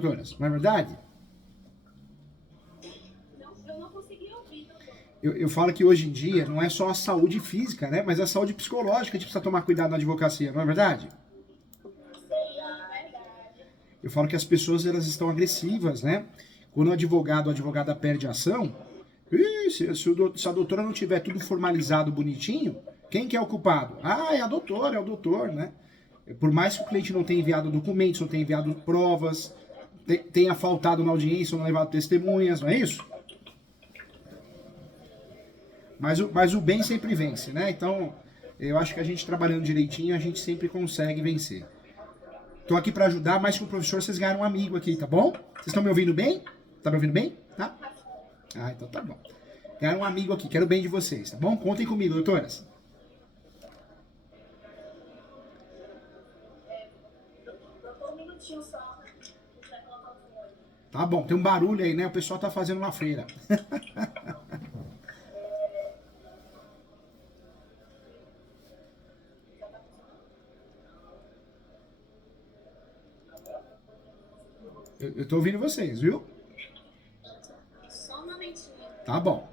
doutoras, não é verdade? Eu não consegui ouvir, doutor. Eu falo que hoje em dia não é só a saúde física, né? Mas a saúde psicológica que a gente precisa tomar cuidado na advocacia, não é verdade? Sim, verdade. Eu falo que as pessoas elas estão agressivas, né? Quando o advogado ou a advogada perde a ação, se a doutora não tiver tudo formalizado bonitinho, quem que é o culpado? Ah, é o doutor, né? Por mais que o cliente não tenha enviado documentos, não tenha enviado provas, tenha faltado na audiência, não levado testemunhas, não é isso? Mas o bem sempre vence, né? Então, eu acho que a gente trabalhando direitinho, a gente sempre consegue vencer. Tô aqui para ajudar, mas com o professor vocês ganharam um amigo aqui, tá bom? Vocês estão me ouvindo bem? Tá me ouvindo bem? Tá? Ah, então tá bom. Ganharam um amigo aqui, quero o bem de vocês, tá bom? Contem comigo, doutoras. Doutor, um minutinho só. Vai colocar o fone. Tá bom, tem um barulho aí, né? O pessoal tá fazendo uma feira. Eu tô ouvindo vocês, viu? Só um momentinho. Tá bom.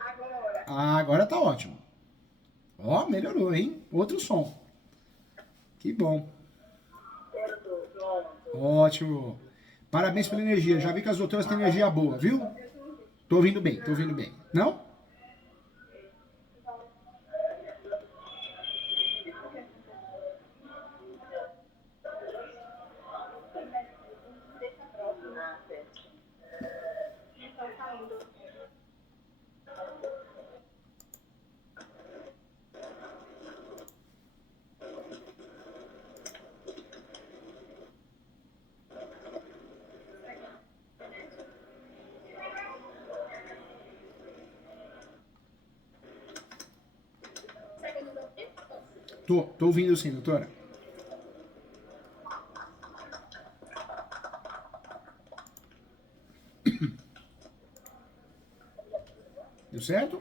Agora. Ah, agora tá ótimo. Ó, melhorou, hein? Outro som. Que bom. Ótimo. Parabéns pela energia. Já vi que as doutoras têm energia boa, viu? Tô ouvindo bem, tô ouvindo bem. Não? Tô ouvindo sim, doutora. Deu certo?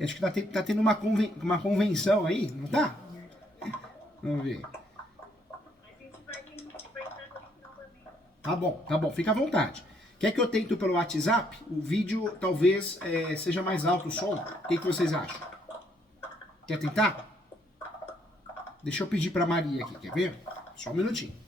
Acho que tá tendo uma convenção aí, não tá? Vamos ver. Tá bom, fica à vontade. Quer que eu tente pelo WhatsApp? O vídeo talvez seja mais alto o som. O que vocês acham? Quer tentar? Deixa eu pedir pra Maria aqui, quer ver? Só um minutinho.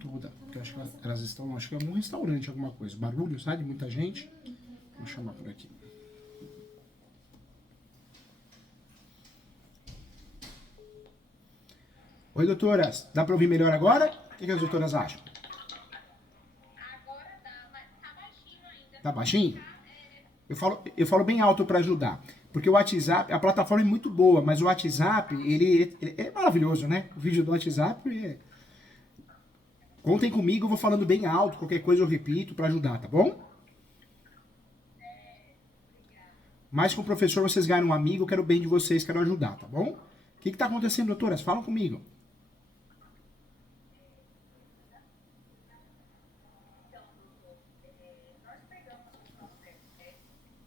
Toda. Porque eu acho que elas estão, acho que é um restaurante, alguma coisa. Barulho, sabe? Muita gente. Vou chamar por aqui. Oi, doutoras. Dá pra ouvir melhor agora? O que as doutoras acham? Agora dá, mas tá baixinho ainda. Tá baixinho? Eu falo bem alto para ajudar. Porque o WhatsApp, a plataforma é muito boa, mas o WhatsApp, ele é maravilhoso, né? O vídeo do WhatsApp é... Contem comigo, eu vou falando bem alto, qualquer coisa eu repito para ajudar, tá bom? Mas com o professor vocês ganham um amigo, eu quero o bem de vocês, quero ajudar, tá bom? O que tá acontecendo, doutoras? Falam comigo.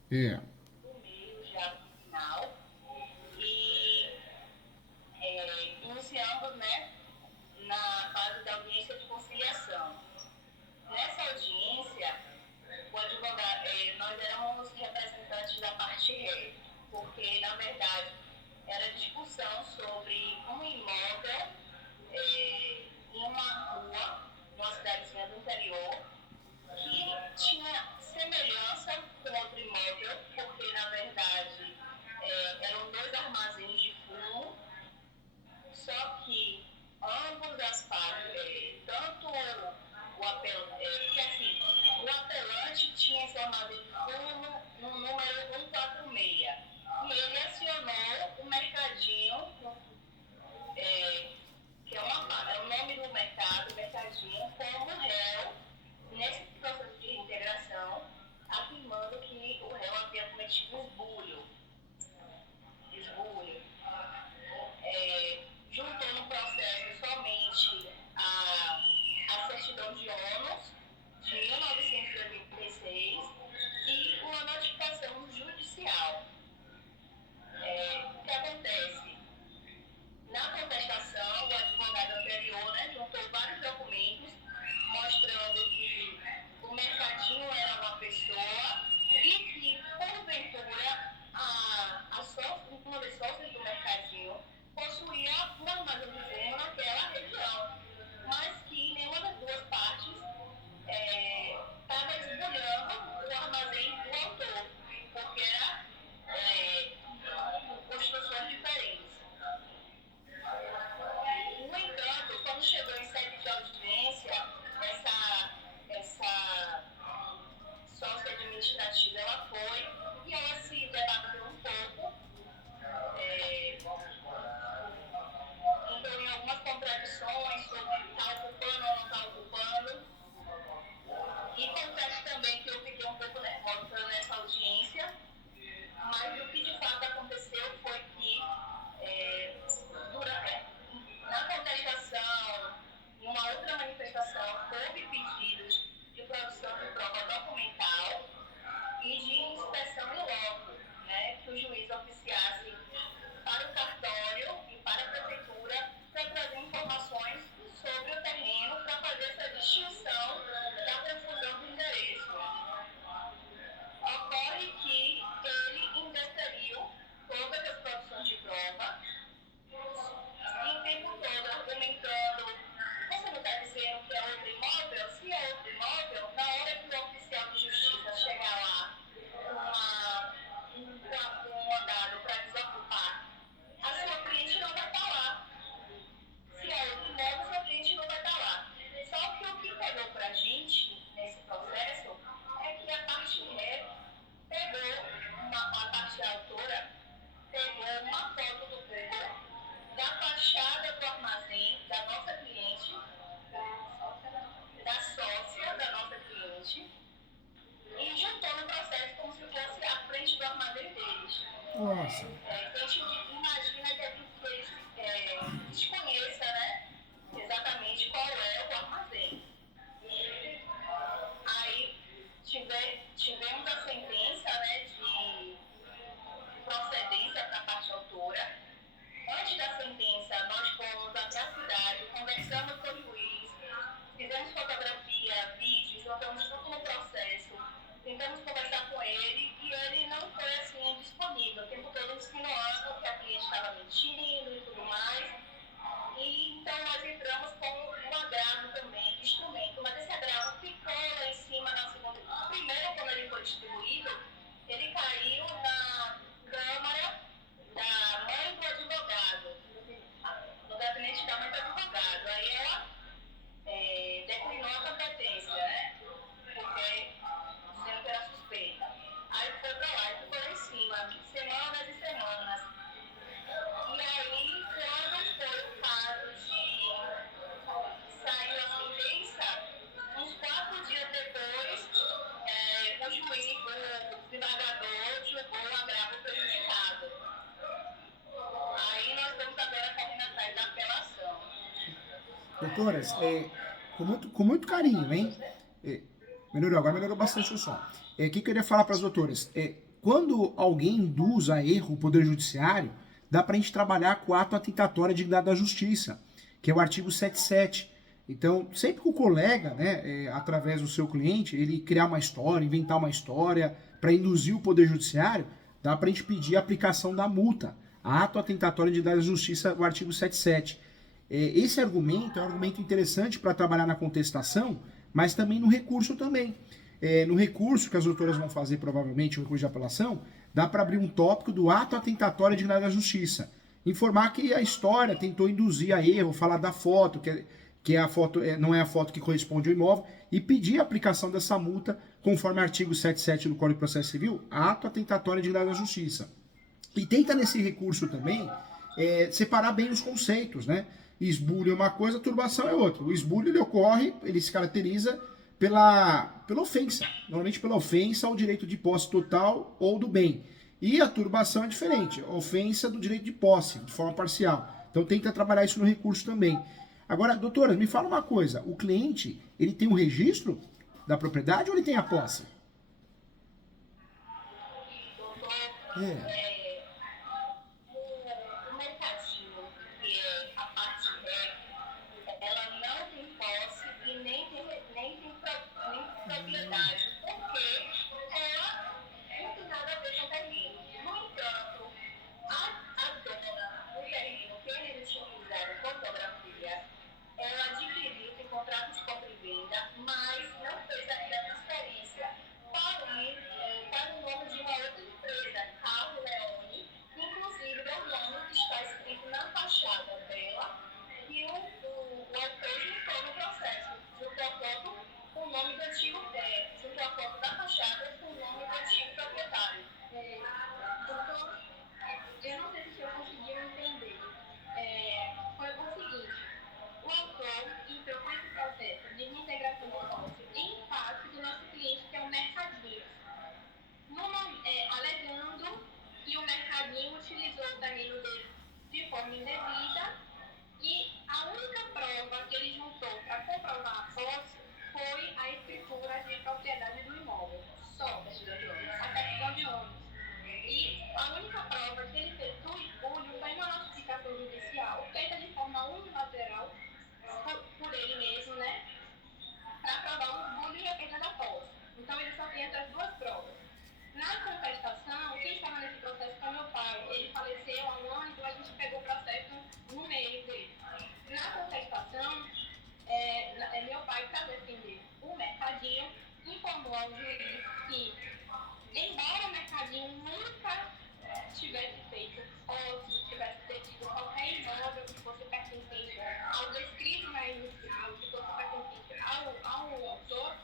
É. Do meio já no final e iniciamos, né, na fase da audiência de conciliação. Nessa audiência, o advogado, nós éramos representantes da parte ré, porque, na verdade, era discussão sobre um imóvel administrativa ela foi e ela se debateu um pouco, entrou em algumas contradições sobre está ocupando ou não está ocupando. E confesso também que eu fiquei um pouco nervosa nessa audiência, mas o que de fato aconteceu foi que na contestação, numa outra manifestação, houve pedidos de produção de prova documental e de inspeção em loco, né, que o juiz oficiasse para o cartório e para a prefeitura para trazer informações sobre o terreno, para fazer essa distinção da confusão do endereço. Ocorre que ele indeferiu todas as produções de prova e o tempo todo argumentando: você não está dizendo que é outro imóvel? Se é outro imóvel, na hora que o oficial de justiça chegar lá com um mandado para desocupar, a sua cliente não vai estar lá. Se é outro imóvel, sua cliente não vai estar lá. Só que o que pegou para a gente nesse processo é que a parte ré pegou, a parte autora pegou uma foto do Google da fachada do armazém da nossa cliente, da sócia da nossa cliente, e juntou no processo como se fosse a frente do armazém deles. Nossa. Então a gente imagina que eles desconheça, né, exatamente qual é o armazém. Aí tivemos a sentença, né, de procedência para a parte autora. Antes da sentença, nós fomos até a cidade, conversamos com o juiz, fizemos fotografia, vídeos, jogamos tudo no processo, tentamos conversar com ele e ele não foi assim disponível, o tempo todo insinuando que a cliente estava mentindo e tudo mais. E então nós entramos com um agravo também de instrumento, mas esse agravo ficou lá em cima na segunda. Primeiro, quando ele foi distribuído, ele caiu na Câmara da mãe do advogado, no gabinete da mãe do advogado. Aí ela declinou a competência, né? Porque sempre era suspeita. Aí foi pra lá e ficou lá em cima, semanas e semanas. E aí, quando foi o caso de sair a sentença, uns 4 dias depois, o juiz, o desembargador, julgou o agravo prejudicado. Aí nós estamos agora correndo atrás da apelação. Doutoras, com muito carinho, hein? Melhorou, agora melhorou bastante o som. O que eu queria falar para as doutoras? Quando alguém induz a erro o Poder Judiciário, dá para a gente trabalhar com o ato atentatório à dignidade da justiça, que é o artigo 77. Então, sempre que o colega, né, através do seu cliente, ele criar uma história, inventar uma história para induzir o Poder Judiciário, dá para a gente pedir a aplicação da multa. Ato atentatório à dignidade da justiça, o artigo 77. Esse argumento é um argumento interessante para trabalhar na contestação, mas também no recurso também. No recurso que as doutoras vão fazer, provavelmente, o recurso de apelação, dá para abrir um tópico do ato atentatório à dignidade da justiça. Informar que a história tentou induzir a erro, falar da foto, que a foto não é a foto que corresponde ao imóvel, e pedir a aplicação dessa multa, conforme o artigo 77 do Código de Processo Civil, ato atentatório à dignidade da justiça. E tenta nesse recurso também separar bem os conceitos, né? Esbulho é uma coisa, turbação é outra. O esbulho ele ocorre, ele se caracteriza pela ofensa, normalmente pela ofensa ao direito de posse total ou do bem. E a turbação é diferente, a ofensa do direito de posse, de forma parcial. Então tenta trabalhar isso no recurso também. Agora, doutora, me fala uma coisa, o cliente, ele tem um registro da propriedade ou ele tem a posse? O mercadinho, que é a parte ré, ela não tem posse e nem tem propriedade, porque ela não tem nada a ver com o terreno. No entanto, a dona do terreno que eles utilizaram fotografia, ela adquiriu, tem contrato de compra e venda, mas não fez ainda a transferência. Porém, está no nome de uma outra empresa, Carro Leone terreno dele de forma indevida e a única prova que ele juntou para comprovar a posse foi a escritura de propriedade do imóvel. Só a certidão de ônibus. E a única prova que ele fez do espúlio foi uma notificação judicial feita de forma unilateral por ele mesmo, né? Para provar o espúlio e a perda da posse. Então ele só tem essas duas provas. Na contestação, quem estava nesse processo foi meu pai. Ele faleceu há um ano, então a gente pegou o processo no meio dele. Na contestação, meu pai, para defender o mercadinho, informou ao juiz que, embora o mercadinho nunca tivesse feito posse, tivesse tido qualquer imóvel que fosse pertencente ao descrito na inicial, que fosse pertencente ao autor,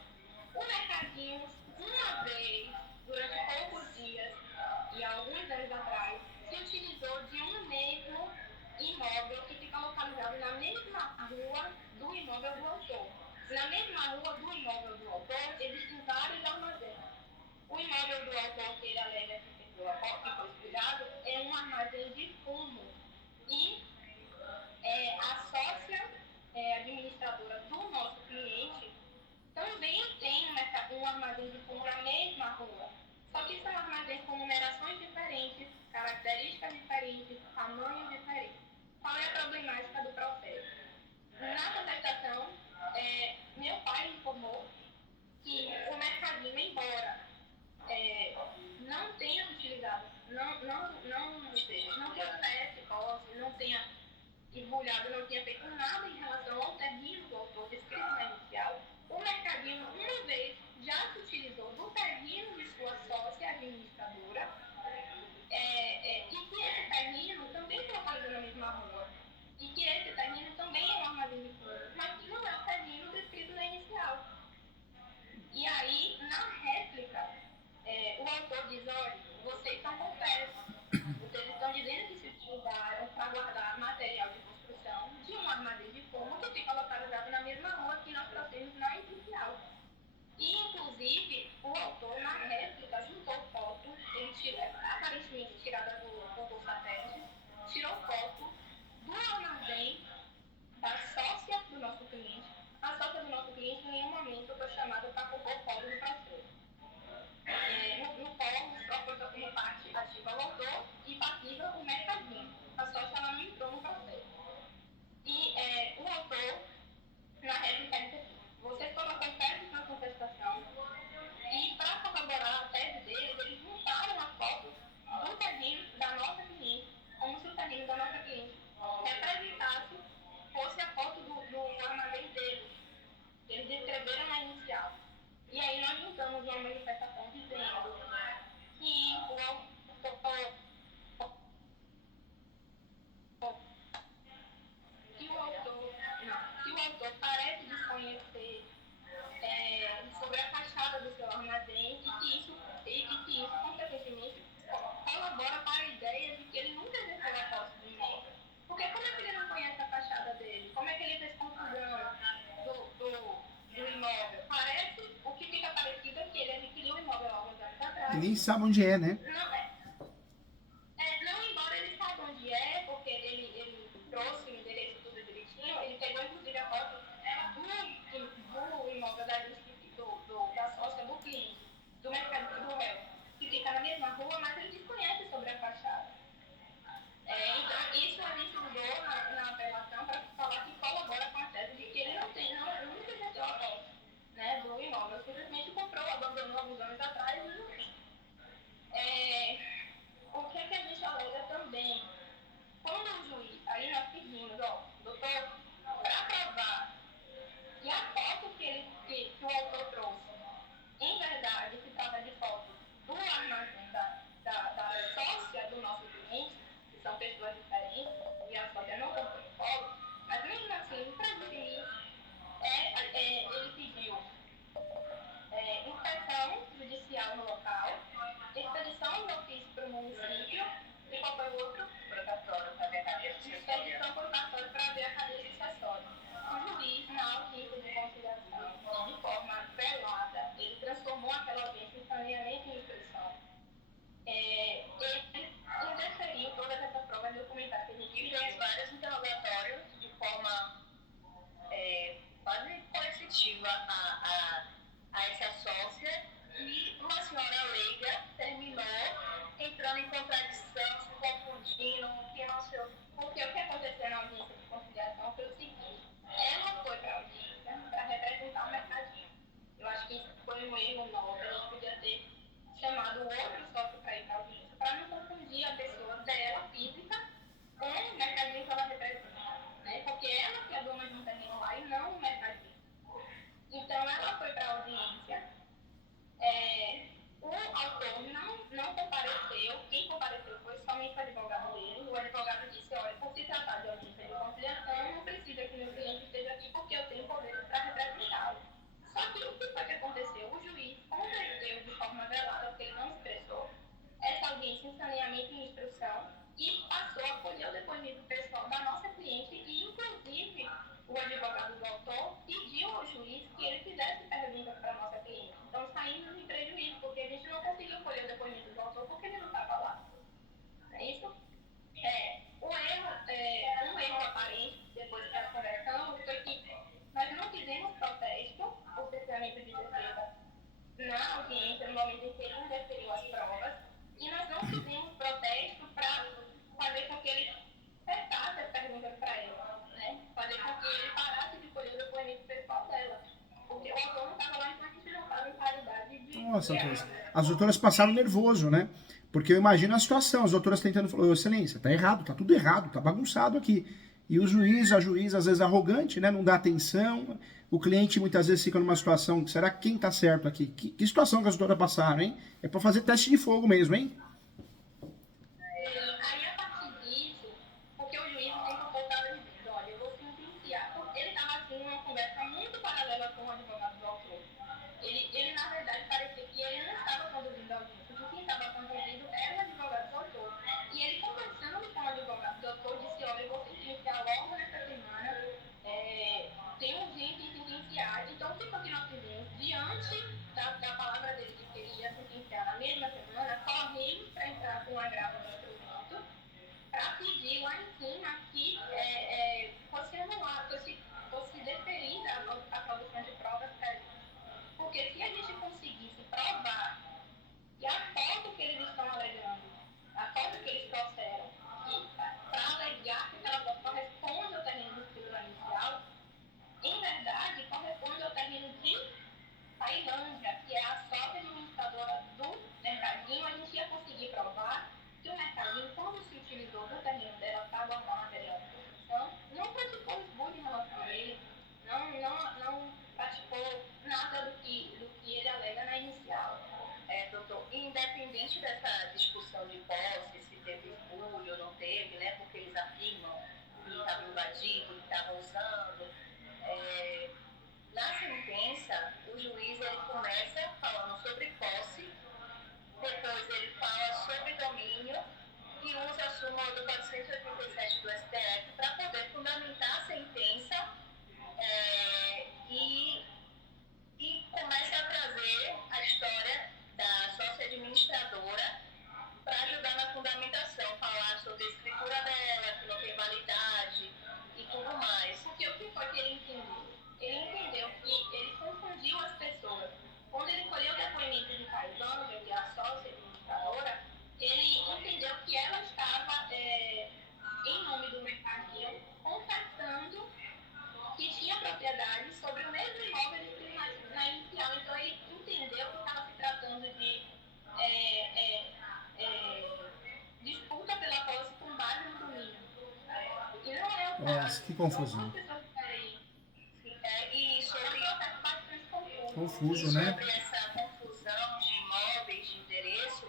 o mercadinho, uma vez, durante poucos dias e alguns anos atrás, se utilizou de um mesmo imóvel que fica localizado na mesma rua do imóvel do autor. Na mesma rua do imóvel do autor, existem vários armazéns. O imóvel do autor que ele alega que foi expurgado é um armazém de fumo. E a sócia administradora do nosso cliente também tem um armazém de fumo na mesma rua. Só que são armazéns com numerações diferentes, características diferentes, tamanhos diferentes. Qual é a problemática do processo? Na contestação, meu pai informou que o mercadinho, embora não tenha utilizado, não tivesse posse, não tenha embrulhado, não tinha feito nada em relação ao terreno do autor descrito na inicial, o mercadinho, uma vez, já se utilizou do terreno de sua sócia administradora, e que esse terreno também se localiza na mesma rua. E que esse terreno também é um armazém de fundo, mas que não é o terreno descrito na inicial. E aí, na réplica, o autor diz, olha, vocês estão confessos. Vocês estão dizendo que se utilizaram para guardar material de construção de um armazém de fumo que fica localizado na mesma rua que nós trouxemos na inicial. E, inclusive, o autor, na réplica, juntou fotos, aparentemente tirada do Google Satélite, tirou foto do armazém da sócia do nosso cliente. A sócia do nosso cliente, em nenhum momento, foi chamada para compor fórum do processo. No fórum, propôs como parte ativa o autor e passiva o mercadinho. A sócia ela não entrou no processo. E o autor, na réplica, disse assim: vocês foram confessos na contestação e, para corroborar a tese deles, eles juntaram a foto do terreno da nossa cliente, como se o terreno da nossa cliente representasse, fosse a foto do armazém deles. Eles escreveram na inicial. E aí nós juntamos uma manifestação dizendo que o autor parece desconhecer sobre a fachada do seu armazém e que isso consequentemente, colabora para a ideia de que ele nunca exerceu a posse do imóvel. Porque como é que ele não conhece a fachada dele? Como é que ele fez confusão do imóvel? Parece, o que fica parecido é que ele adquiriu o imóvel há alguns anos atrás. E nem sabe onde é, né? Não, embora ele saiba onde é, porque ele trouxe o endereço tudo direitinho, ele pegou inclusive a foto do imóvel da sócia do cliente, do mercado do réu, que fica na mesma rua, mas ele desconhece sobre a fachada. Então, isso a gente usou na apelação para falar que colabora com a tese de que ele nunca exerceu a posse, né, do imóvel, simplesmente comprou, abandonou alguns anos atrás e não tem. respectiva a essa sócia, e uma senhora leiga terminou entrando em contradição, se confundindo, que não sei, porque o que aconteceu na audiência de conciliação foi o seguinte: ela foi para a audiência para representar o mercadinho. Eu acho que isso foi um erro nosso, a gente podia ter chamado o outro sócio para ir para a audiência, para não confundir a pessoa dela, física, com o mercadinho que ela representa, né? Porque ela que é dona de um terreno lá e não o mercadinho. Então ela foi para a audiência, o autor não compareceu, quem compareceu foi somente o advogado dele. O advogado disse: olha, por se tratar de audiência de conciliação, não precisa que meu cliente esteja aqui porque eu tenho poder para representá-lo. Só que o que foi que aconteceu? O juiz converteu de forma velada, porque ele não expressou, essa audiência em saneamento e instrução e passou a colher o depoimento pessoal da nossa cliente e, inclusive, o advogado do autor pediu ao juiz que ele fizesse perguntas para a nossa cliente. Então, saímos em prejuízo, porque a gente não conseguiu colher o depoimento do autor porque ele não estava lá. É isso? Um erro aparente, depois que nós conversamos, foi que nós não fizemos protesto por cessamento de defesa na audiência, no momento em que ele indeferiu as provas, e nós não fizemos protesto para fazer com que ele cessasse as perguntas para ela, né? Fazer com que ele parasse de colher o depoimento pessoal dela. Porque o autor não estava lá, então a gente não estava em paridade de... Nossa, as doutoras passaram nervoso, né? Porque eu imagino a situação, as doutoras tentando falar: "Ô, excelência, tá errado, tá tudo errado, tá bagunçado aqui." E o juiz, a juíza, às vezes arrogante, né? Não dá atenção. O cliente muitas vezes fica numa situação: será que quem tá certo aqui? Que situação que as doutoras passaram, hein? É pra fazer teste de fogo mesmo, hein? Aí, a partir disso, porque o juiz tem que voltar dizendo: olha, eu vou sentenciar. Ele estava assim numa conversa muito paralela com o advogado do autor. Ele, na verdade, parecia que ele não estava conduzindo a audiência, que quem estava conduzindo era o advogado do autor. E ele, conversando com o advogado do autor, disse: olha, eu vou sentenciar logo nessa semana, tem urgência em sentenciar. Então, o que foi que nós fizemos? Diante da palavra dele de que ele ia sentenciar na mesma semana, corremos para entrar com um agravo no instrumento, para pedir lá em cima que fosse anulado, fosse deferida a produção de provas para ele. Porque se a gente conseguisse provar que a foto que eles estão alegando, a foto que eles trouxeram, para alegar que aquela foto corresponde ao terreno do escritura inicial, em verdade corresponde ao terreno de Tailândia, que é a sócia administradora do mercadinho, a gente ia conseguir provar que o mercadinho, quando se utilizou do terreno dela para guardar material de construção, não praticou esbulho em relação a ele, não praticou nada do que ele alega na inicial. Doutor, independente dessa discussão de posse, se teve esbulho ou não teve, né, porque eles afirmam que estava invadido, que estava usando, na sentença, o juiz ele começa falando sobre posse, depois ele fala sobre domínio e usa a súmula do 487 do STF para poder fundamentar a sentença, e começa a trazer a história da sócia administradora para ajudar na fundamentação, falar sobre a escritura dela, que não tem validade e tudo mais. Porque o que foi que ele entendeu? Ele entendeu que ele confundiu as pessoas. Quando ele colheu o depoimento de Tailândia, que é a sócia administradora, ele entendeu que ela estava, em nome do mercadinho, confessando que tinha propriedade sobre o mesmo imóvel na inicial. Então, ele entendeu que estava se tratando de disputa pela posse com base no domínio. E não é o caso. Nossa, que confusão. E sobre um processo bastante confuso. Confuso, E né? sobre essa confusão de imóveis, de endereço,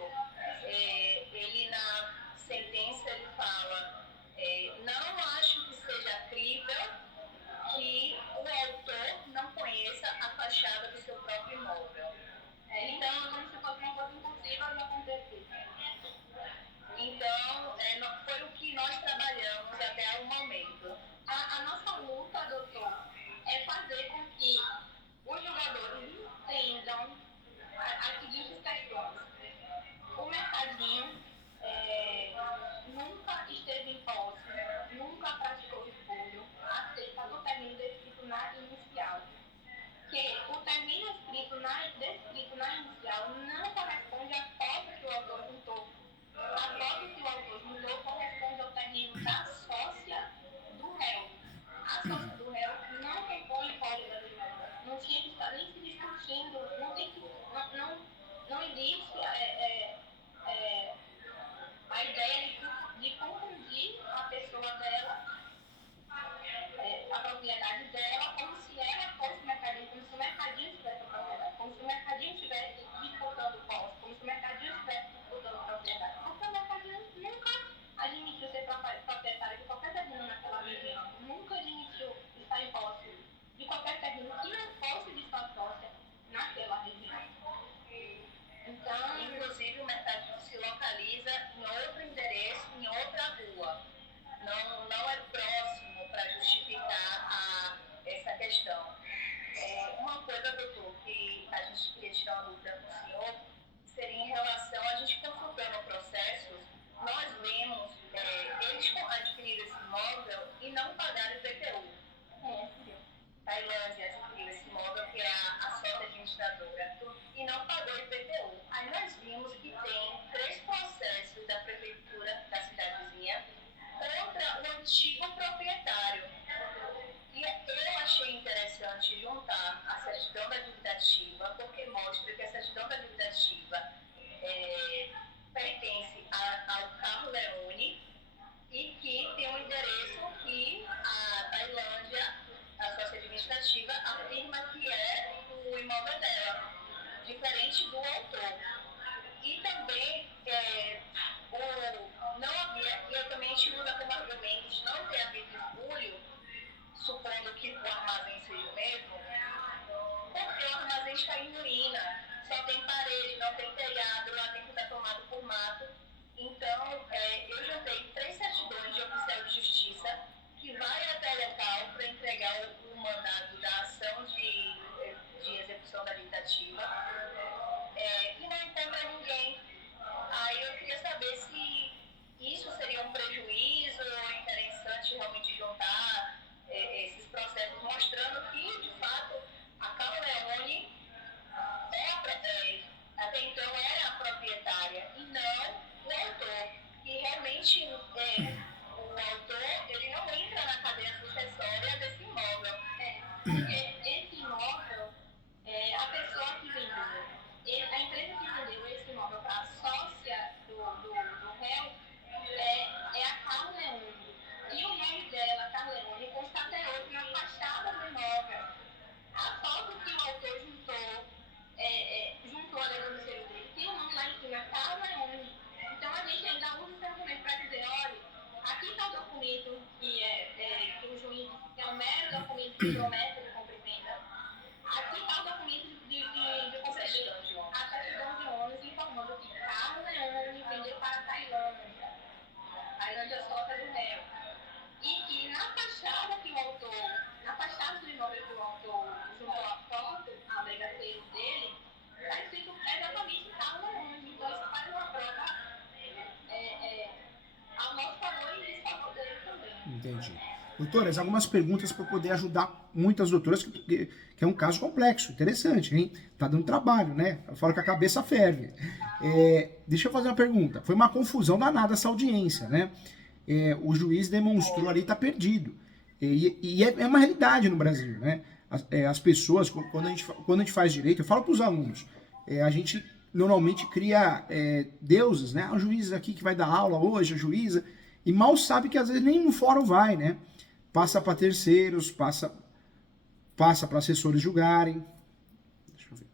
ele na sentença ele fala: não acho que seja crível que o autor não conheça a fachada do seu próprio imóvel. Então, como se fosse uma coisa impossível de acontecer. Então, foi o que nós trabalhamos até o momento. A nossa luta, doutor, é fazer com que os jogadores entendam as seguintes questões. O mercadinho nunca esteve em posse, nunca praticou escolho acerca do terreno descrito na inicial. não pagou IPTU. Aí nós vimos que tem 3 processos da prefeitura da cidadezinha contra o antigo proprietário. E eu achei interessante juntar a certidão da dívida ativa, porque mostra que a certidão da dívida ativa pertence ao Carlo Leone e que tem um endereço que a Tailândia, a sócia administrativa, afirma que é o imóvel dela, diferente do autor. E também não havia, e eu também a gente usa como argumento de não ter havido espúlio, supondo que o armazém seja o mesmo, porque o armazém está em ruína, só tem parede, não tem telhado, lá dentro está tomado por mato. Então, eu juntei 3 certidões de oficial de justiça que vai até o local para entregar o mandado da ação de execução da dívida ativa e não encontra ninguém. Aí eu queria saber se isso seria um prejuízo ou é interessante realmente juntar esses processos, mostrando que, de fato, a Carla Leone até então era a proprietária e não o autor. E realmente o autor ele não entra na cadeia sucessória desse imóvel. Porque esse imóvel, a pessoa que vendeu, a empresa que vendeu esse imóvel para a sócia do réu é a Carla Leone. E o nome dela, Carla Leone, consta até hoje na fachada do imóvel. A foto que o autor juntou a lei do Ministério dele, tem o nome lá em cima, Carla Leone. Então a gente ainda usa esse argumento para dizer, olha, aqui está o documento que o juiz disse que é um mero documento de promessa de compra e venda. Aqui está o documento de concessão, a certidão de ônus informando que Carla Leone vendeu para a Tailândia. Tailândia sócia do réu. E que na fachada do imóvel que o autor juntou a foto, a brigadeiro dele, está escrito exatamente Carla Leone. Então isso faz uma prova ao nosso favor e desfavor dele também. Entendi. Doutoras, algumas perguntas para poder ajudar muitas doutoras, que é um caso complexo, interessante, hein? Tá dando trabalho, né? Eu falo que a cabeça ferve. Deixa eu fazer uma pergunta. Foi uma confusão danada essa audiência, né? O juiz demonstrou ali tá perdido. E é uma realidade no Brasil, né? As pessoas, quando a gente faz direito, eu falo para os alunos, a gente normalmente cria deuses, né? O juiz aqui que vai dar aula hoje, a juíza, e mal sabe que às vezes nem no fórum vai, né? Passa para terceiros, passa para assessores julgarem. Deixa eu ver.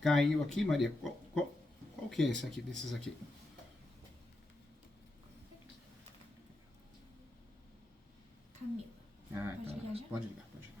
Caiu aqui, Maria. Qual que é esse aqui, desses aqui? Camila. Ah, Pode tá. ligar já? Pode ligar, pode ligar.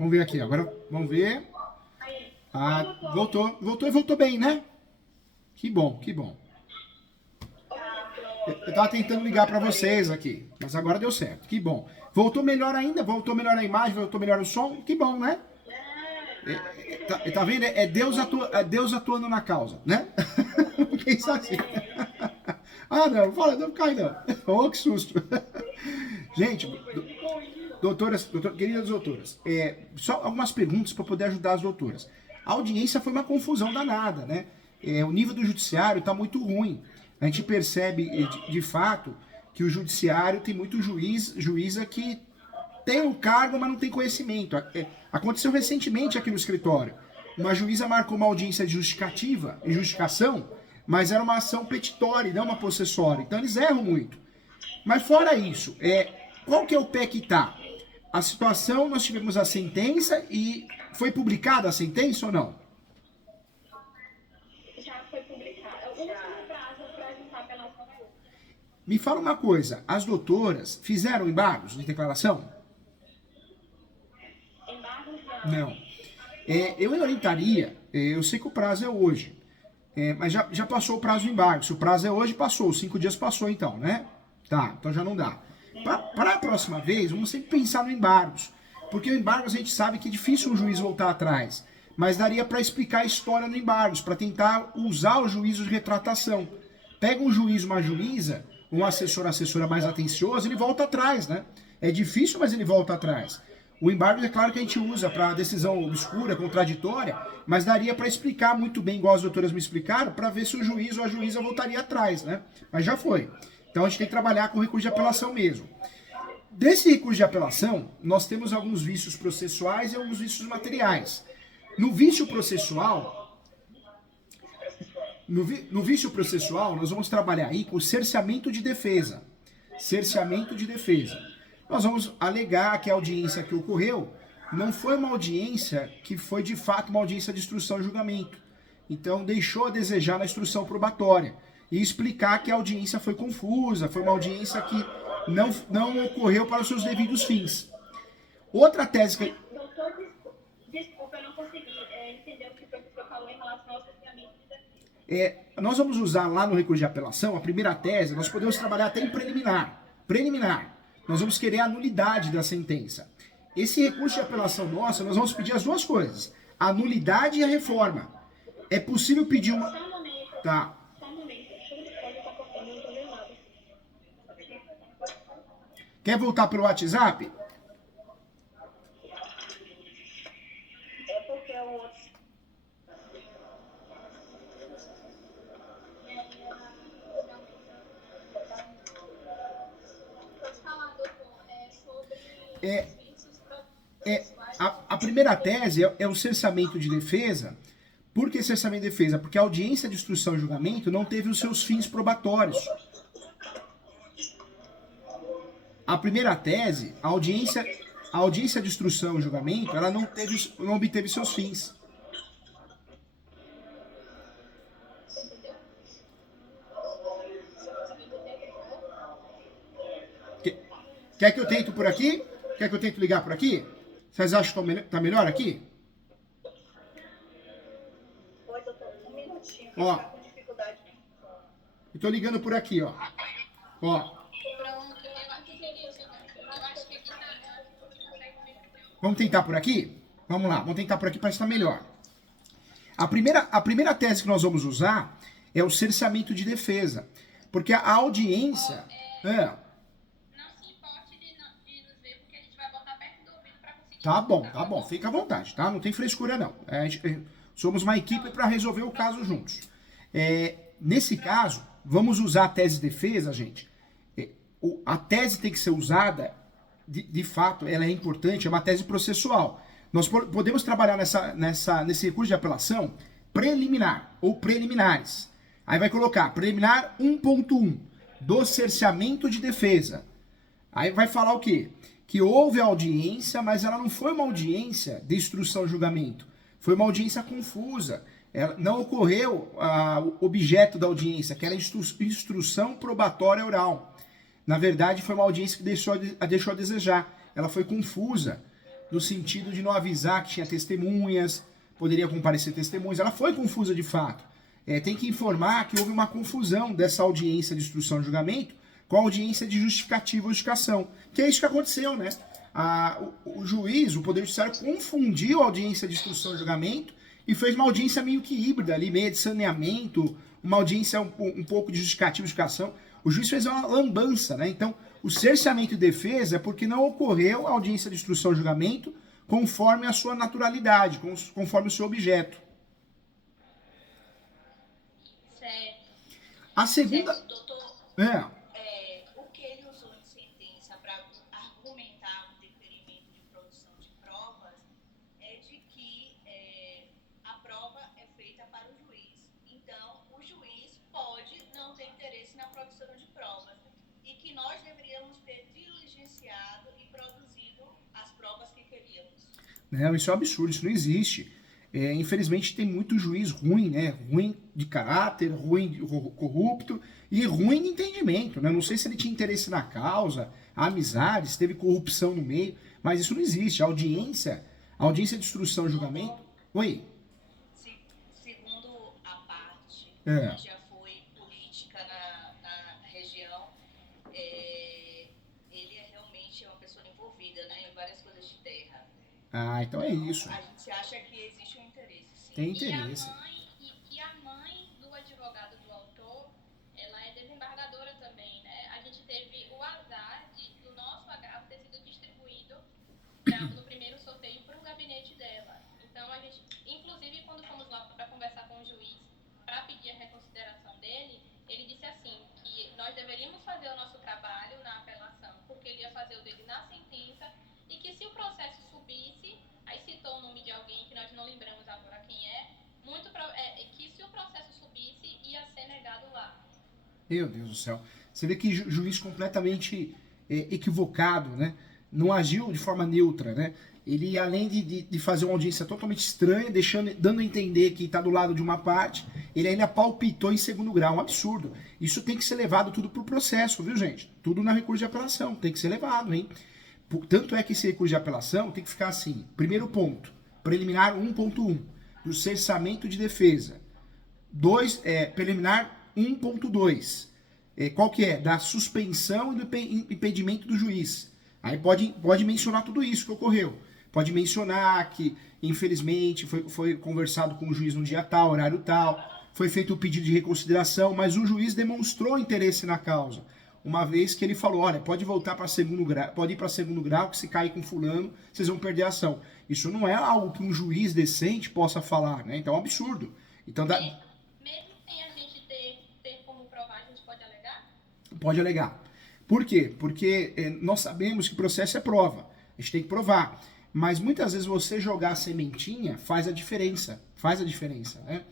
Vamos ver aqui, agora vamos ver. Ah, voltou bem, né? Que bom, que bom. Eu tava tentando ligar para vocês aqui, mas agora deu certo, que bom. Voltou melhor ainda, voltou melhor a imagem, voltou melhor o som, que bom, né? Tá vendo? É Deus atuando na causa, né? Pensa assim. Ah, não, fala, não cai não. Oh, que susto. Gente, queridas doutoras, só algumas perguntas para poder ajudar as doutoras. A audiência foi uma confusão danada, né? O nível do judiciário está muito ruim. A gente percebe, de fato, que o judiciário tem muito juíza que tem o cargo, mas não tem conhecimento. Aconteceu recentemente aqui no escritório. Uma juíza marcou uma audiência de justificação, mas era uma ação petitória, não uma possessória. Então eles erram muito. Mas fora isso, qual que é o pé que tá? A situação, nós tivemos a sentença e foi publicada a sentença ou não? Já foi publicada. O último prazo para juntar a apelação é hoje. Me fala uma coisa, as doutoras fizeram embargos de declaração? Embargos Não. Eu orientaria, eu sei que o prazo é hoje, mas já passou o prazo do embargo. Se o prazo é hoje, passou. 5 dias passou então, né? Tá, então já não dá. Para a próxima vez, vamos sempre pensar no embargos. Porque o embargo a gente sabe que é difícil um juiz voltar atrás. Mas daria para explicar a história no embargos, para tentar usar o juízo de retratação. Pega um juiz, uma juíza, um assessora mais atencioso, ele volta atrás, né? É difícil, mas ele volta atrás. O embargo é claro que a gente usa para decisão obscura, contraditória, mas daria para explicar muito bem, igual as doutoras me explicaram, para ver se o juiz ou a juíza voltaria atrás, né? Mas já foi. Então a gente tem que trabalhar com recurso de apelação mesmo. Desse recurso de apelação, nós temos alguns vícios processuais e alguns vícios materiais. No vício processual, nós vamos trabalhar aí com cerceamento de defesa. Cerceamento de defesa. Nós vamos alegar que a audiência que ocorreu não foi uma audiência que foi de fato uma audiência de instrução e julgamento. Então deixou a desejar na instrução probatória. E explicar que a audiência foi confusa, foi uma audiência que não ocorreu para os seus devidos fins. Outra tese que... Doutor, desculpa, eu não consegui entender o que o professor falou em relação ao cerceamento de defesa. Nós vamos usar lá no recurso de apelação, a primeira tese, nós podemos trabalhar até em preliminar. Preliminar. Nós vamos querer a nulidade da sentença. Esse recurso de apelação nosso, nós vamos pedir as duas coisas. A nulidade e a reforma. É possível pedir uma... Só um momento. Tá. Só um momento. Deixa eu ver se pode cortando, eu não tô vendo nada. Quer voltar pelo WhatsApp? É porque o outro... Pode falar, doutor, sobre os vícios processuais. A primeira tese é o cerceamento de defesa. Por que cerceamento de defesa? Porque a audiência de instrução e julgamento não teve os seus fins probatórios. A primeira tese, a audiência de instrução e julgamento, ela não obteve seus fins. Quer que eu tento por aqui? Quer que eu tento ligar por aqui? Vocês acham que tá melhor aqui? Oi, doutor, um minutinho. Ó. Tá com dificuldade. Eu tô ligando por aqui, ó. Ó. Vamos tentar por aqui? Vamos lá, vamos tentar por aqui para estar melhor. A primeira tese que nós vamos usar é o cerceamento de defesa. Porque a audiência... Não se importe de nos ver, porque a gente vai botar perto do ouvido para conseguir... Tá bom, fica à vontade, tá? Não tem frescura não. Somos uma equipe para resolver o caso juntos. Nesse caso, vamos usar a tese de defesa, gente. A tese tem que ser usada, de fato, ela é importante, é uma tese processual. Nós podemos trabalhar nesse recurso de apelação preliminar ou preliminares. Aí vai colocar preliminar 1.1 do cerceamento de defesa. Aí vai falar o quê? Que houve audiência, mas ela não foi uma audiência de instrução e julgamento. Foi uma audiência confusa. Não ocorreu o objeto da audiência, que era instrução probatória oral. Na verdade, foi uma audiência que deixou a desejar. Ela foi confusa. no sentido de não avisar que tinha testemunhas, poderia comparecer testemunhas. Ela foi confusa de fato. Tem que informar que houve uma confusão dessa audiência de instrução e julgamento com a audiência de justificativa ou justificação. Que é isso que aconteceu, né? O juiz, o Poder Judiciário, confundiu a audiência de instrução e julgamento e fez uma audiência meio que híbrida ali, meio de saneamento, uma audiência um pouco de justificativa e justificação. O juiz fez uma lambança, né? Então, o cerceamento e defesa é porque não ocorreu a audiência de instrução e julgamento conforme a sua naturalidade, conforme o seu objeto. Certo. A segunda... Certo, doutor. O que ele usou em sentença para argumentar o deferimento de produção de provas é de que a prova é feita para o juiz. Então, o juiz pode não ter interesse na produção de provas e que nós deveríamos ter diligenciado e produzido as provas que queríamos. Não, isso é um absurdo, isso não existe. Infelizmente tem muito juiz ruim, né? Ruim de caráter, ruim corrupto e ruim de entendimento, né? Não sei se ele tinha interesse na causa, amizades, teve corrupção no meio, mas isso não existe. A audiência de instrução e julgamento... Oi? Segundo a parte que já foi política na região, ele é realmente uma pessoa envolvida, né, em várias coisas de terra. Ah, então é isso. A gente acha que existe um interesse, sim. Tem interesse. E a mãe do advogado do autor, ela é desembargadora também, né? A gente teve o azar do nosso agravo ter sido distribuído no primeiro sorteio para o gabinete dela. Então, a gente, inclusive, quando fomos lá para conversar com o juiz, para pedir a reconsideração dele, ele disse assim, que nós deveríamos fazer o nosso trabalho na apelação, porque ele ia fazer o dele na sentença, e que se o processo subisse, aí citou o nome de alguém que nós não lembramos agora quem que se o processo subisse, ia ser negado lá. Meu Deus do céu. Você vê que juiz completamente equivocado, né? Não agiu de forma neutra, né? Ele, além de fazer uma audiência totalmente estranha, dando a entender que está do lado de uma parte, ele ainda palpitou em segundo grau. Um absurdo. Isso tem que ser levado tudo para o processo, viu, gente? Tudo na recurso de apelação. Tem que ser levado, hein? Tanto é que esse recurso de apelação tem que ficar assim. Primeiro ponto, preliminar 1.1, do cerceamento de defesa. Preliminar 1.2, qual que é? Da suspensão e do impedimento do juiz. Aí pode mencionar tudo isso que ocorreu. Pode mencionar que, infelizmente, foi conversado com o juiz no dia tal, horário tal, foi feito o pedido de reconsideração, mas o juiz demonstrou interesse na causa. Uma vez que ele falou, olha, pode voltar para segundo grau, pode ir para segundo grau, que se cair com fulano, vocês vão perder a ação. Isso não é algo que um juiz decente possa falar, né? Então é um absurdo. Então Mesmo sem a gente ter como provar, a gente pode alegar? Pode alegar. Por quê? Porque nós sabemos que processo é prova. A gente tem que provar. Mas muitas vezes você jogar a sementinha faz a diferença. Faz a diferença, né?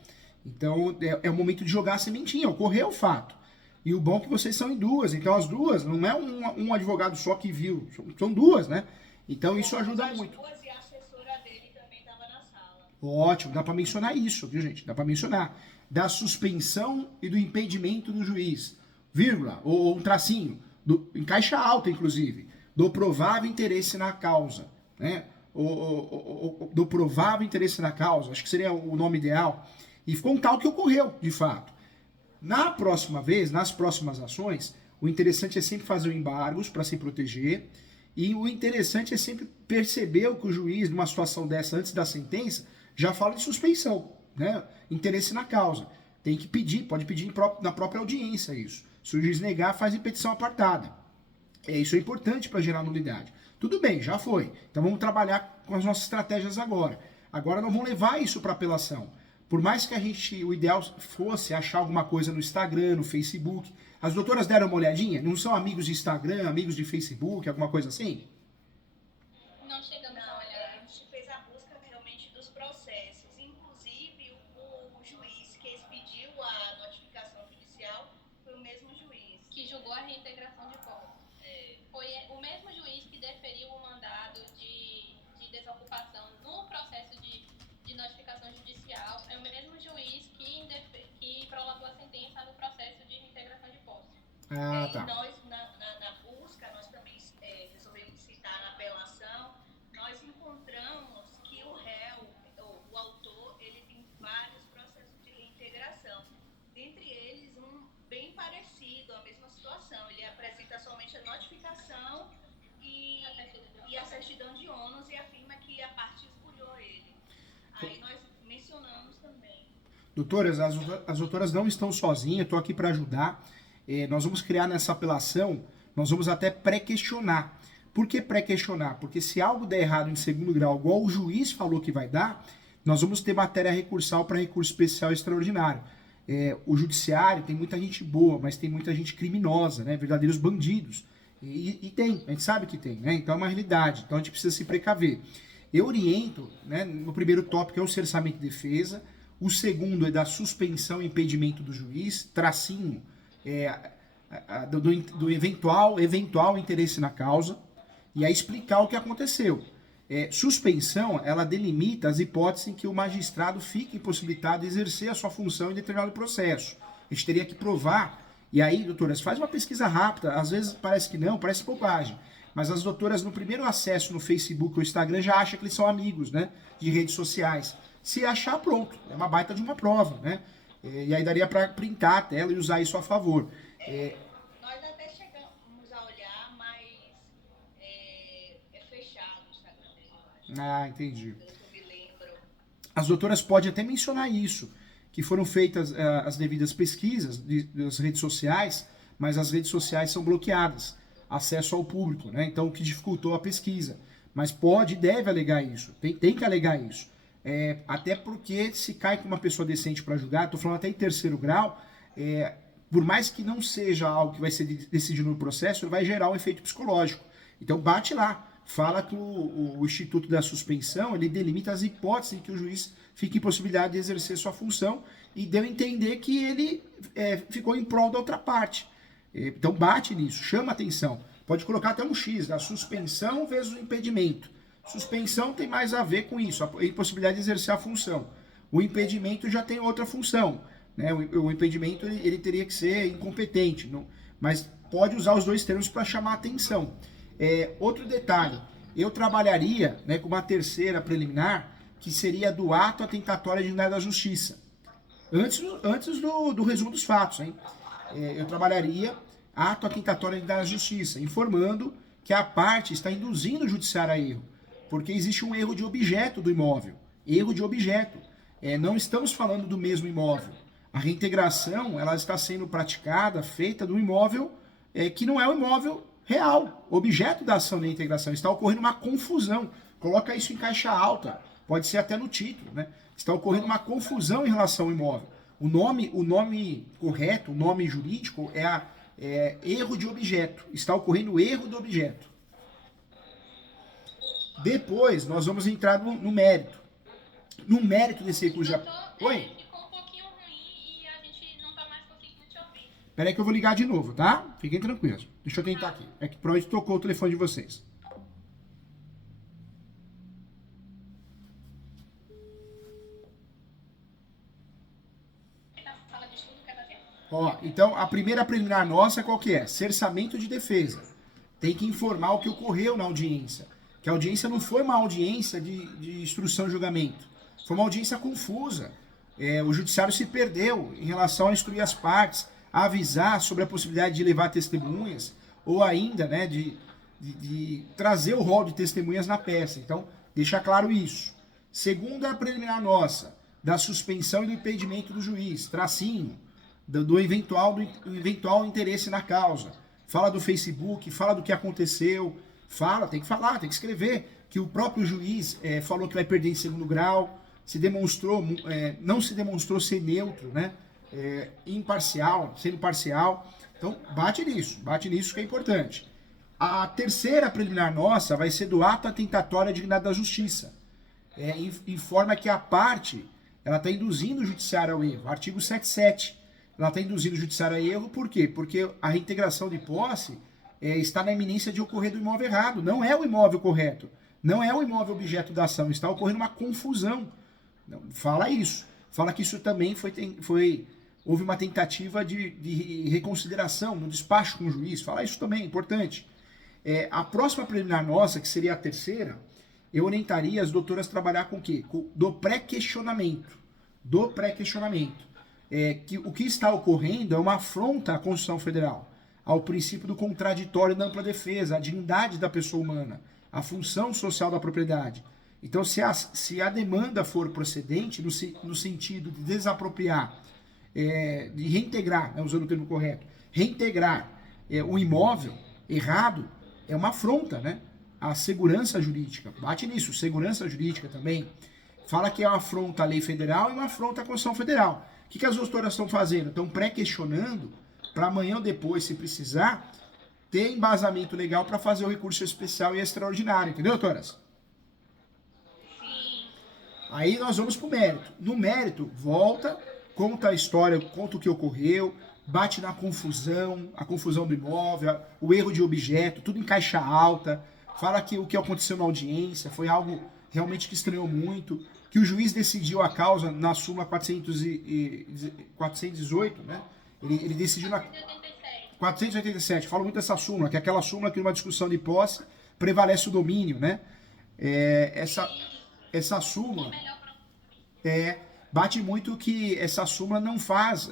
Então é o momento de jogar a sementinha. Ocorreu o fato. E o bom é que vocês são em duas. Então as duas, não é um advogado só que viu. São duas, né? Então isso ajuda muito. Duas e a assessora dele também estava na sala. Ótimo, dá para mencionar isso, viu, gente? Dá para mencionar. Da suspensão e do impedimento do juiz. Vírgula, ou um tracinho. Em caixa alta, inclusive. Do provável interesse na causa. Né? Do provável interesse na causa. Acho que seria o nome ideal. E contar o que ocorreu, de fato. Na próxima vez, nas próximas ações, o interessante é sempre fazer embargos para se proteger. E o interessante é sempre perceber que o juiz, numa situação dessa, antes da sentença, já fala de suspensão, né? Interesse na causa. Tem que pedir, pode pedir na própria audiência isso. Se o juiz negar, faz em petição apartada. Isso é importante para gerar nulidade. Tudo bem, já foi. Então vamos trabalhar com as nossas estratégias agora. Agora nós vamos levar isso para apelação. Por mais que o ideal fosse achar alguma coisa no Instagram, no Facebook. As doutoras deram uma olhadinha? Não são amigos de Instagram, amigos de Facebook, alguma coisa assim? Não chegamos a A olhar. gente fez a busca realmente dos processos. Inclusive, o juiz que expediu a notificação judicial foi o mesmo juiz. Que julgou a reintegração de posse. Foi o mesmo juiz que deferiu o mandado de desocupação no processo de notificação judicial, é o mesmo juiz que prolongou a sentença no processo de reintegração de posse. Ah, tá. E nós, na busca, nós também resolvemos citar na apelação, nós encontramos Doutoras, as doutoras não estão sozinhas, eu estou aqui para ajudar. Nós vamos criar nessa apelação, nós vamos até pré-questionar. Por que pré-questionar? Porque se algo der errado em segundo grau, igual o juiz falou que vai dar, nós vamos ter matéria recursal para recurso especial extraordinário. O judiciário tem muita gente boa, mas tem muita gente criminosa, né? Verdadeiros bandidos. E tem, a gente sabe que tem, né? Então é uma realidade, então a gente precisa se precaver. Eu oriento, né, no primeiro tópico é o cerçamento e defesa, o segundo é da suspensão e impedimento do juiz, tracinho, do eventual interesse na causa, e aí explicar o que aconteceu. Suspensão, ela delimita as hipóteses em que o magistrado fica impossibilitado de exercer a sua função em determinado processo. A gente teria que provar, e aí, doutoras, faz uma pesquisa rápida, às vezes parece que não, parece bobagem, mas as doutoras no primeiro acesso no Facebook ou Instagram já acham que eles são amigos, né, de redes sociais. Se achar, pronto, é uma baita de uma prova, né? E aí daria para printar a tela e usar isso a favor. Nós até chegamos a olhar, mas é fechado o Instagram dele, eu acho. Ah, entendi. Pelo que eu me lembro. As doutoras podem até mencionar isso, que foram feitas as devidas pesquisas das redes sociais, mas as redes sociais são bloqueadas, acesso ao público, né? Então o que dificultou a pesquisa. Mas pode e deve alegar isso, tem que alegar isso. Até porque se cai com uma pessoa decente para julgar, estou falando até em terceiro grau, por mais que não seja algo que vai ser decidido no processo, ele vai gerar um efeito psicológico. Então bate lá, fala que o Instituto da Suspensão, ele delimita as hipóteses em que o juiz fica em possibilidade de exercer sua função e deu a entender que ele ficou em prol da outra parte. Então bate nisso, chama atenção. Pode colocar até um X, da suspensão vezes o impedimento. Suspensão tem mais a ver com isso, a impossibilidade de exercer a função. O impedimento já tem outra função, né? O impedimento ele teria que ser incompetente, mas pode usar os dois termos para chamar a atenção. Outro detalhe, eu trabalharia, né, com uma terceira preliminar, que seria do ato atentatório de unidade da justiça. Antes do resumo dos fatos, hein? Eu trabalharia ato atentatório de unidade da justiça, informando que a parte está induzindo o judiciário a erro, porque existe um erro de objeto do imóvel. Erro de objeto. Não estamos falando do mesmo imóvel. A reintegração ela está sendo praticada, feita do imóvel que não é o imóvel real. Objeto da ação de reintegração. Está ocorrendo uma confusão. Coloca isso em caixa alta. Pode ser até no título, né? Está ocorrendo uma confusão em relação ao imóvel. O nome correto, o nome jurídico é erro de objeto. Está ocorrendo erro do objeto. Depois, nós vamos entrar no mérito. No mérito desse recurso de... Oi? Ficou um pouquinho ruim e a gente não tá mais conseguindo te ouvir. Peraí que eu vou ligar de novo, tá? Fiquem tranquilos. Deixa eu tentar aqui. É que provavelmente tocou o telefone de vocês. Fala de tudo que ela quer. Ó, então, a primeira preliminar nossa qual que é? Cerçamento de defesa. Tem que informar o que ocorreu na audiência. Que a audiência não foi uma audiência de instrução e julgamento. Foi uma audiência confusa. O judiciário se perdeu em relação a instruir as partes, a avisar sobre a possibilidade de levar testemunhas, ou ainda, né, de trazer o rol de testemunhas na peça. Então, deixa claro isso. Segunda preliminar nossa, da suspensão e do impedimento do juiz, tracinho, do eventual interesse na causa. Fala do Facebook, fala do que aconteceu, tem que falar, tem que escrever que o próprio juiz falou que vai perder em segundo grau, não se demonstrou ser neutro, né? Sendo imparcial. Então, bate nisso que é importante. A terceira preliminar nossa vai ser do ato atentatório à dignidade da justiça. Informa que a parte ela está induzindo o judiciário ao erro. Artigo 77. Ela está induzindo o judiciário a erro, por quê? Porque a reintegração de posse está na iminência de ocorrer do imóvel errado. Não é o imóvel correto. Não é o imóvel objeto da ação. Está ocorrendo uma confusão. Não, fala isso. Fala que isso também houve uma tentativa de reconsideração no despacho com o juiz. Fala isso também, é importante. A próxima preliminar nossa, que seria a terceira, eu orientaria as doutoras a trabalhar com o quê? Do pré-questionamento. Que o que está ocorrendo é uma afronta à Constituição Federal, ao princípio do contraditório e da ampla defesa, à dignidade da pessoa humana, à função social da propriedade. Então, se a demanda for procedente, no sentido de desapropriar, de reintegrar, né, usando o termo correto, reintegrar o imóvel errado, é uma afronta, né? A segurança jurídica. Bate nisso, segurança jurídica também. Fala que é uma afronta à lei federal e uma afronta à Constituição Federal. O que as doutoras estão fazendo? Estão pré-questionando para amanhã ou depois, se precisar, ter embasamento legal para fazer o recurso especial e extraordinário. Entendeu, doutoras? Sim. Aí nós vamos pro mérito. No mérito, volta, conta a história, conta o que ocorreu, bate na confusão, a confusão do imóvel, o erro de objeto, tudo em caixa alta, fala que o que aconteceu na audiência foi algo realmente que estranhou muito, que o juiz decidiu a causa na súmula 418, né? Ele decidiu na 487, falo muito dessa súmula, que é aquela súmula que numa discussão de posse prevalece o domínio, né? Essa súmula bate muito que essa súmula não faz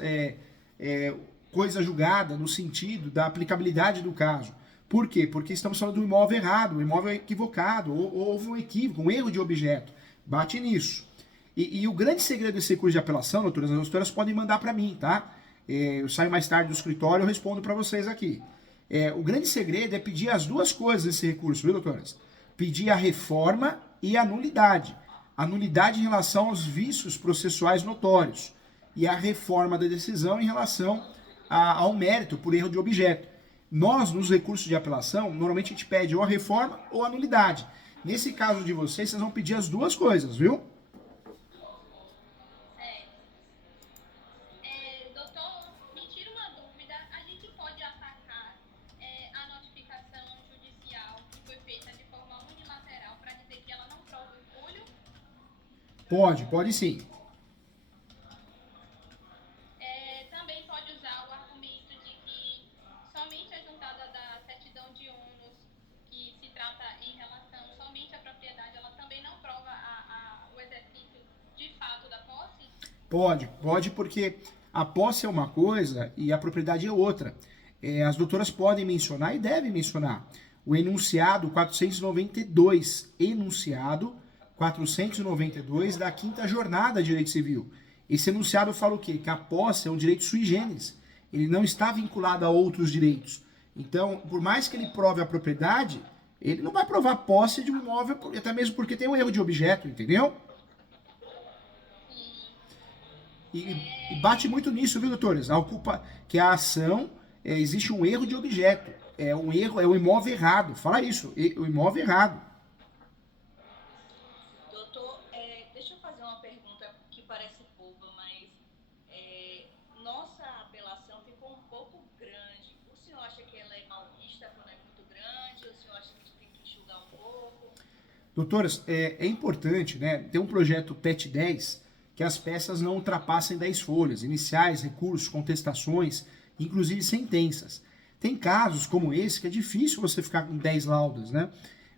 coisa julgada no sentido da aplicabilidade do caso. Por quê? Porque estamos falando do imóvel errado, um imóvel equivocado, ou houve um equívoco, um erro de objeto. Bate nisso. E o grande segredo desse recurso de apelação, doutoras, as doutoras podem mandar para mim, tá? Eu saio mais tarde do escritório e eu respondo para vocês aqui. O grande segredo é pedir as duas coisas nesse recurso, viu, doutoras? Pedir a reforma e a nulidade. A nulidade em relação aos vícios processuais notórios e a reforma da decisão em relação ao mérito por erro de objeto. Nós, nos recursos de apelação, normalmente a gente pede ou a reforma ou a nulidade. Nesse caso de vocês vão pedir as duas coisas, viu? Doutor, me tira uma dúvida. A gente pode atacar a notificação judicial que foi feita de forma unilateral para dizer que ela não prova o culho? Pode sim. Também pode usar o argumento de que somente a juntada da certidão de ônus, que se trata em relação somente à propriedade, ela também não prova o exercício de fato da posse? Pode porque a posse é uma coisa e a propriedade é outra. As doutoras podem mencionar e devem mencionar o enunciado 492, da quinta jornada de direito civil. Esse enunciado fala o quê? Que a posse é um direito sui generis. Ele não está vinculado a outros direitos. Então, por mais que ele prove a propriedade, ele não vai provar posse de um imóvel, até mesmo porque tem um erro de objeto, entendeu? E bate muito nisso, viu, doutores? A culpa que a ação, existe um erro de objeto. É um erro, é o imóvel errado. Fala isso, o imóvel errado. Doutor, deixa eu fazer uma pergunta que parece boba, mas nossa apelação ficou um pouco grande. O senhor acha que ela é mal vista quando é muito grande? Ou o senhor acha que a gente tem que enxugar um pouco? Doutoras, é importante, né, ter um projeto PET 10 que as peças não ultrapassem 10 folhas, iniciais, recursos, contestações, inclusive sentenças. Tem casos como esse que é difícil você ficar com 10 laudas, né?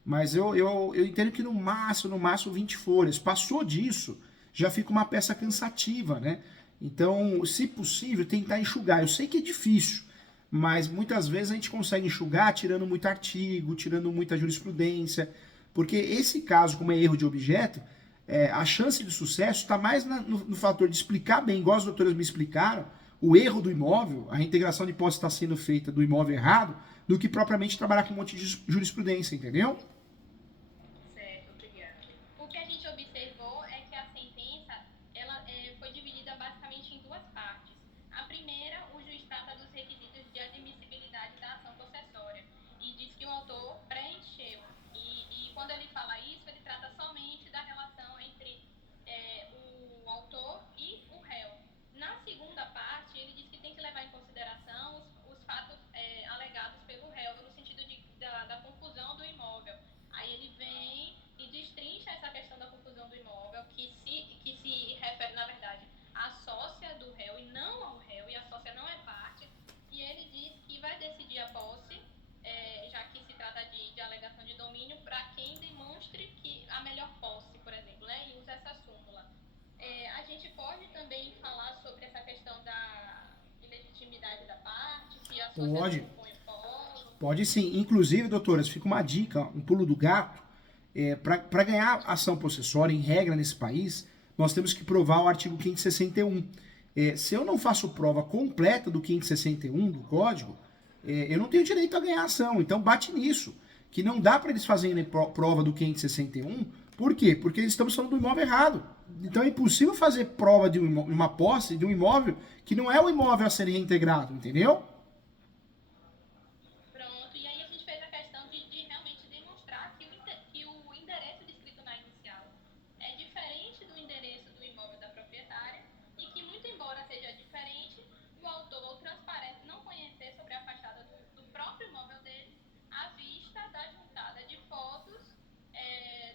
Mas eu entendo que no máximo 20 folhas. Passou disso, já fica uma peça cansativa, né? Então, se possível, tentar enxugar. Eu sei que é difícil, mas muitas vezes a gente consegue enxugar tirando muito artigo, tirando muita jurisprudência, porque esse caso, como é erro de objeto, a chance de sucesso está mais no fator de explicar bem, igual as doutoras me explicaram, o erro do imóvel, a reintegração de posse está sendo feita do imóvel errado, do que propriamente trabalhar com um monte de jurisprudência, entendeu? Certo, obrigada. O que a gente observou é que a sentença ela, foi dividida basicamente em duas partes. A primeira, o juiz trata dos requisitos de admissibilidade da ação possessória e diz que o autor preencheu. E quando ele fala isso, ele trata somente da relação entre o autor e o réu. Na segunda parte, ele diz que tem que levar em consideração os fatos alegados pelo réu, no sentido da confusão do imóvel. Aí ele vem e destrincha essa questão da confusão do imóvel, que se refere, na verdade, à sócia do réu e não ao réu, e a sócia não é parte, e ele diz que vai decidir a posse, já que se trata de alegação de domínio, para quem demonstre que a melhor posse, por exemplo, né, e usa essa súmula. A gente pode também falar sobre essa questão da ilegitimidade da parte, se a sócia não põe o polo. Pode sim. Inclusive, doutoras, fica uma dica, um pulo do gato. Para ganhar ação possessória, em regra nesse país, nós temos que provar o artigo 561. Se eu não faço prova completa do 561 do Código, eu não tenho direito a ganhar ação. Então bate nisso, que não dá para eles fazerem prova do 561. Por quê? Porque eles estamos falando do imóvel errado. Então é impossível fazer prova de uma posse de um imóvel que não é o imóvel a ser reintegrado, entendeu? Pronto, e aí a gente fez a questão de realmente demonstrar que o endereço descrito na inicial é diferente do endereço do imóvel da proprietária e que, muito embora seja diferente, o autor transparece não conhecer sobre a fachada do próprio imóvel dele à vista da juntada de fotos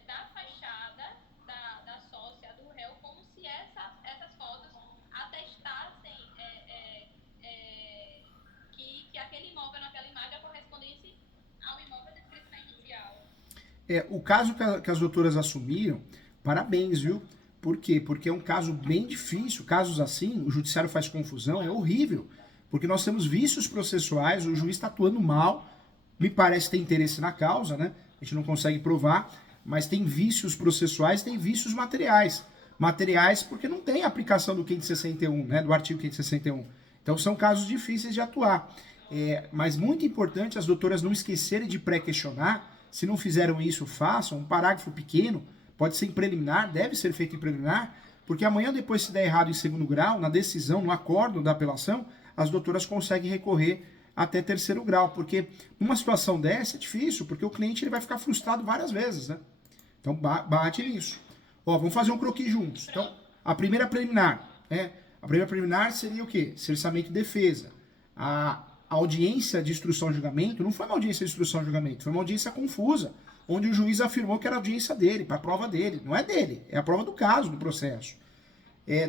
da fachada da sócia do réu, como se essas fotos atestassem que aquele imóvel naquela imagem correspondesse ao imóvel descrito na inicial. O caso que as doutoras assumiram, parabéns, viu? Por quê? Porque é um caso bem difícil. Casos assim, o judiciário faz confusão, é horrível. Porque nós temos vícios processuais, o juiz está atuando mal, me parece ter interesse na causa, né? A gente não consegue provar, mas tem vícios processuais, tem vícios materiais. Materiais porque não tem aplicação do 561, né? Do artigo 561. Então são casos difíceis de atuar. Mas muito importante as doutoras não esquecerem de pré-questionar. Se não fizeram isso, façam. Um parágrafo pequeno, pode ser em preliminar, deve ser feito em preliminar, porque amanhã depois, se der errado em segundo grau, na decisão, no acórdão da apelação, as doutoras conseguem recorrer até terceiro grau, porque numa situação dessa é difícil, porque o cliente ele vai ficar frustrado várias vezes, né? Então bate nisso. Vamos fazer um croquis juntos. Então, a primeira preliminar, a primeira preliminar seria o quê? Cerceamento e defesa. A audiência de instrução e julgamento não foi uma audiência de instrução e julgamento, foi uma audiência confusa, onde o juiz afirmou que era a audiência dele, para a prova dele. Não é dele, é a prova do caso, do processo.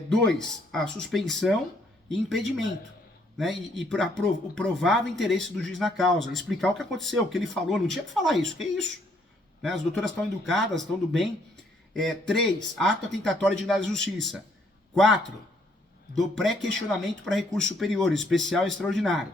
2, a suspensão e impedimento, né? E o provável interesse do juiz na causa, explicar o que aconteceu, o que ele falou, não tinha que falar isso, que é isso? Né? As doutoras estão educadas, estão do bem. 3, ato atentatório de dignidade da justiça. 4, do pré-questionamento para recurso superior, especial e extraordinário.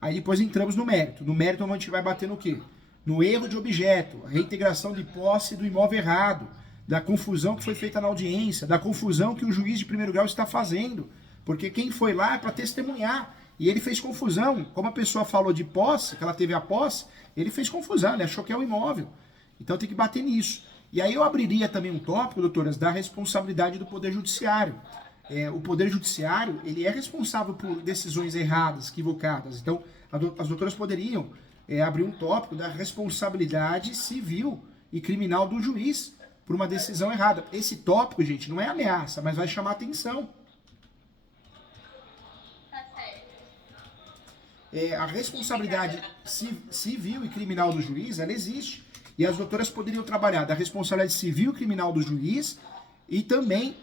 Aí depois entramos no mérito. No mérito a gente vai bater no quê? No erro de objeto, a reintegração de posse do imóvel errado, da confusão que foi feita na audiência, da confusão que o juiz de primeiro grau está fazendo, porque quem foi lá é para testemunhar, e ele fez confusão. Como a pessoa falou de posse, que ela teve a posse, ele fez confusão, ele achou que é o imóvel. Então tem que bater nisso. E aí eu abriria também um tópico, doutoras, da responsabilidade do Poder Judiciário. O Poder Judiciário, ele é responsável por decisões erradas, equivocadas. Então, as doutoras poderiam abrir um tópico da responsabilidade civil e criminal do juiz por uma decisão errada. Esse tópico, gente, não é ameaça, mas vai chamar atenção. Tá certo. A responsabilidade civil e criminal do juiz, ela existe. E as doutoras poderiam trabalhar da responsabilidade civil e criminal do juiz e também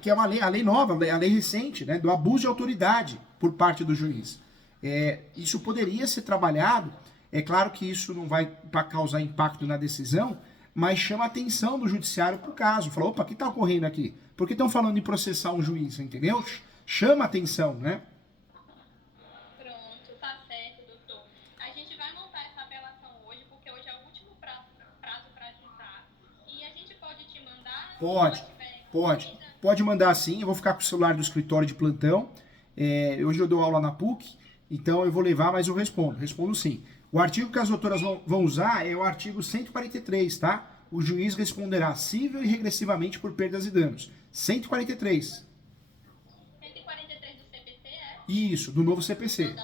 que é uma lei, a lei nova, a lei recente, né, do abuso de autoridade por parte do juiz. Isso poderia ser trabalhado. É claro que isso não vai causar impacto na decisão, mas chama a atenção do judiciário para o caso. Fala, opa, o que está ocorrendo aqui? Por que estão falando em processar um juiz, entendeu? Chama a atenção, né? Pronto, tá certo, doutor. A gente vai montar essa apelação hoje, porque hoje é o último prazo para juntar. E a gente pode te mandar? Pode mandar sim. Eu vou ficar com o celular do escritório de plantão. Hoje eu dou aula na PUC, então eu vou levar, mas eu respondo sim. O artigo que as doutoras vão usar é o artigo 143, tá? O juiz responderá cível e regressivamente por perdas e danos. 143. 143 do CPC, Isso, do novo CPC.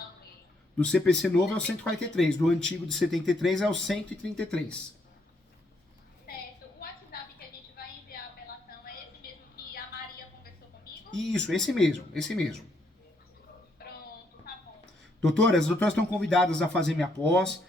Do CPC novo é o 143, do antigo de 73 é o 133. Certo. O WhatsApp que a gente vai enviar a apelação é esse mesmo que a Maria conversou comigo? Isso, esse mesmo. Pronto, tá bom. Doutoras, as doutoras estão convidadas a fazer minha posse,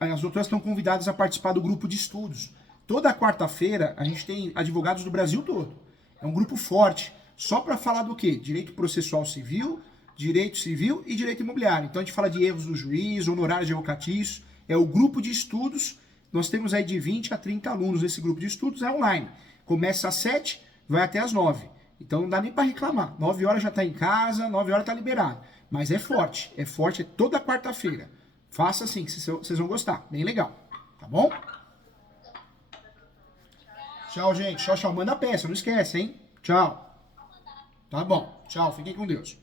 as doutoras estão convidadas a participar do grupo de estudos. Toda quarta-feira a gente tem advogados do Brasil todo. É um grupo forte, só para falar do quê? Direito processual civil, direito civil e direito imobiliário. Então a gente fala de erros do juiz, honorários advocatícios, é o grupo de estudos. Nós temos aí de 20 a 30 alunos nesse grupo de estudos, é online. Começa às 7, vai até às 9. Então não dá nem para reclamar. 9 horas já está em casa, 9 horas está liberado. Mas é forte toda quarta-feira. Faça assim, que vocês vão gostar. Bem legal. Tá bom? Tchau, gente. Tchau, tchau. Manda a peça, não esquece, hein? Tchau. Tá bom. Tchau, fiquem com Deus.